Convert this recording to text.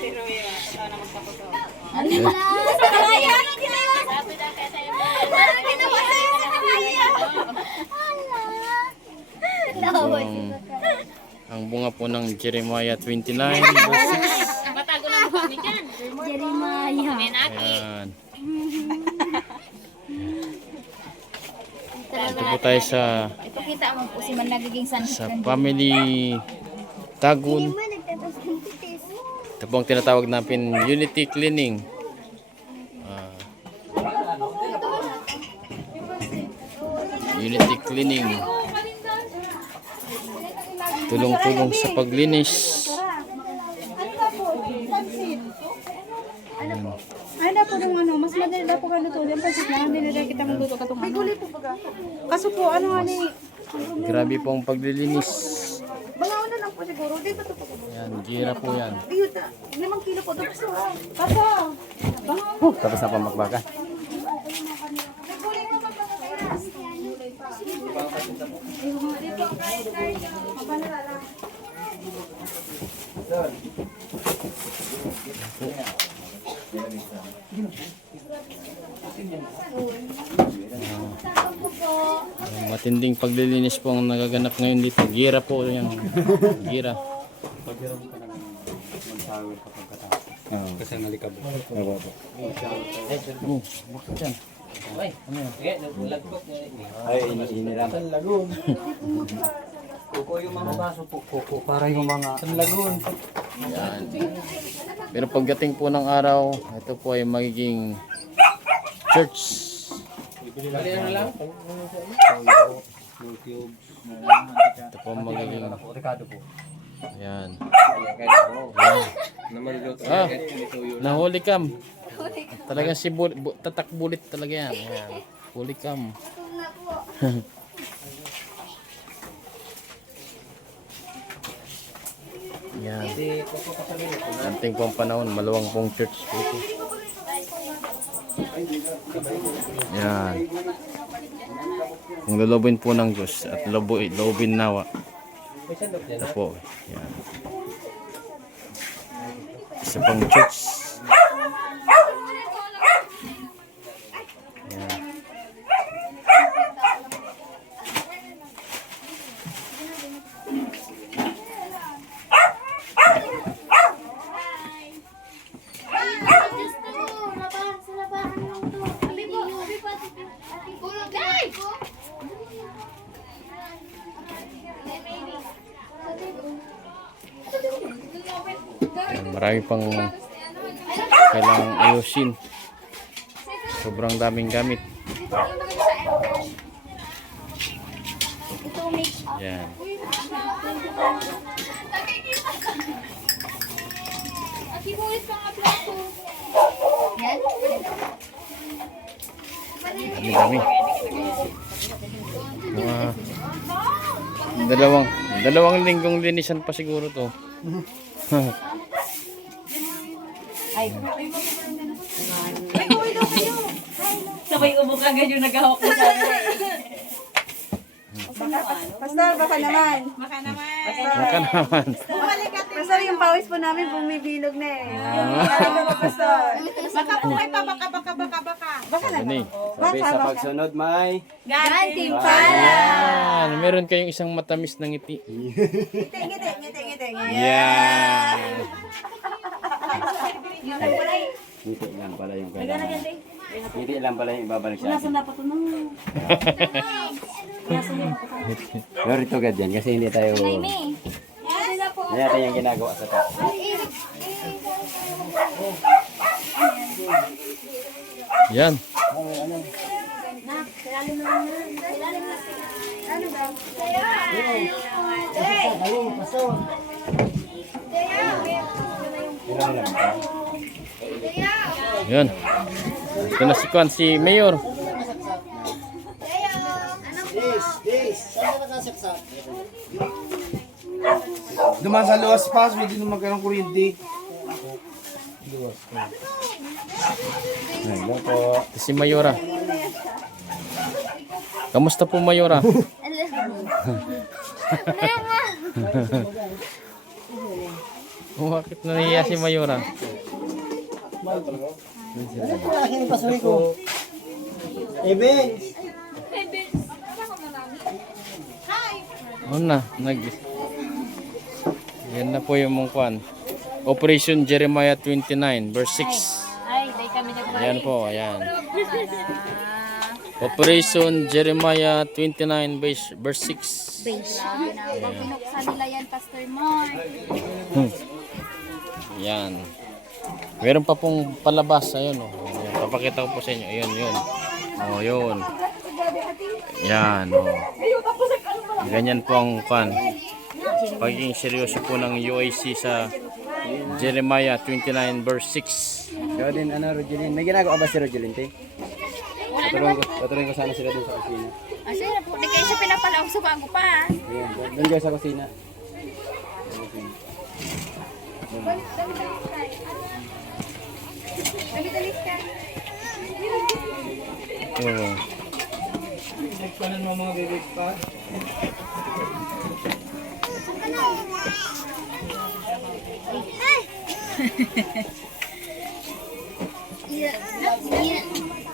Pero yun, ikaw na magkaputo. Ano na? Sa kaya? Ano ginawa? Sabi na kaya sa'yo mo. Ano ginawa sa'yo sa kaya? Ang bunga po ng Jeremiah 29 verse 6. Matago na mo kami dyan. Jeremiah. Menaki. Ayan. Ito po tayo sa Ipakita mo po si man nagiging family Tagun. Ito po ang tinatawag natin unity cleaning. Unity cleaning. Tulong-tulong sa paglinis. Ay na po ng ano, mas madali na po ka luto din kasi lang din na kita magluto ka tong ano. Kaso po ano nga ni Grabe po ang paglilinis. bangaw na lang po siguro dito to po. Yan, gira po yan. Ayun ta, 5 kilo po to. Kaso, bangaw. Tapos na pamagbaka. Matinding paglilinis po ang nagaganap ngayon dito. Gira po yan. Gira. Kasi ang alikab. Oh, bakit yan? Ano yan? Ay, iniram. Sanlagun. Kuko yung mga baso po. Kuko para yung mga sanlagun. Yan. Pero pagdating po ng araw, ito po ay magiging church. Bali ano lang? Ito po ang magiging... Ricardo po. Yan. Naman luto. Ah, nahuli kam. Talagang si tatak bulit talaga yan. Yan. Huli kam. Yan. Anting pong panahon, maluwang pong church po ito. Yan. Kung lulubin po ng Diyos at lubin nawa. Ito po. Yan. Isa pang church. Yan. Marami pang kailangang ayusin. Sobrang daming gamit. Yan. Dami-dami. Mga dalawang linggong linisan pa siguro to. Sabay ubok agad yung naghahawak mo sa akin. Pastor, baka naman. Baka naman. Maka naman. Pastor, yung pawis po namin bumibilog na eh. Ano ba, Pastor? Baka po kayo pa, baka. Baka Ano naman. eh. Sabi sa pagsunod, may Ganting Yan. Meron kayong isang matamis na ngiti. Ngiti. Yan. ngiti lang pala yung kailangan. Ngiti lang pala yung ibabalik sa akin. dapat ito nung... Pero ito agad yan kasi hindi tayo... Kaya tayo yung ginagawa sa taas. Yan. Yan. Ito na si Kwan, si Mayor. Duman sa luwas pa, hindi naman magkaroon kuryente. Hello po. Ito si Mayora. Kamusta po, Mayora? Bakit nahiya si Mayura? Ano na, yan na po yung mong kwan. Operation Jeremiah 29 verse 6. Ay, day kami nagmamahal. Ayan po, ayan. Operation Jeremiah 29 verse 6. Beige. Pag binuksan nila yan, Pastor Mark. Yan. Meron pa pong palabas. Ayun, oh. Ayan, papakita ko po sa inyo. Ayun, yun. Oh, yun. Yan, oh. Ganyan po ang kwan. Pagiging seryoso po ng UIC sa Jeremiah 29 verse 6. Kaya din, Rogelin. May ginagawa ba si Rogelin, te? Patuloy ko sana sila dun sa kusina. Kasi na po, di kayo siya pinapalaong sa bago pa. Ayan, doon kayo sa kusina. Oh. Kanan mo mga bibig pa. Yeah.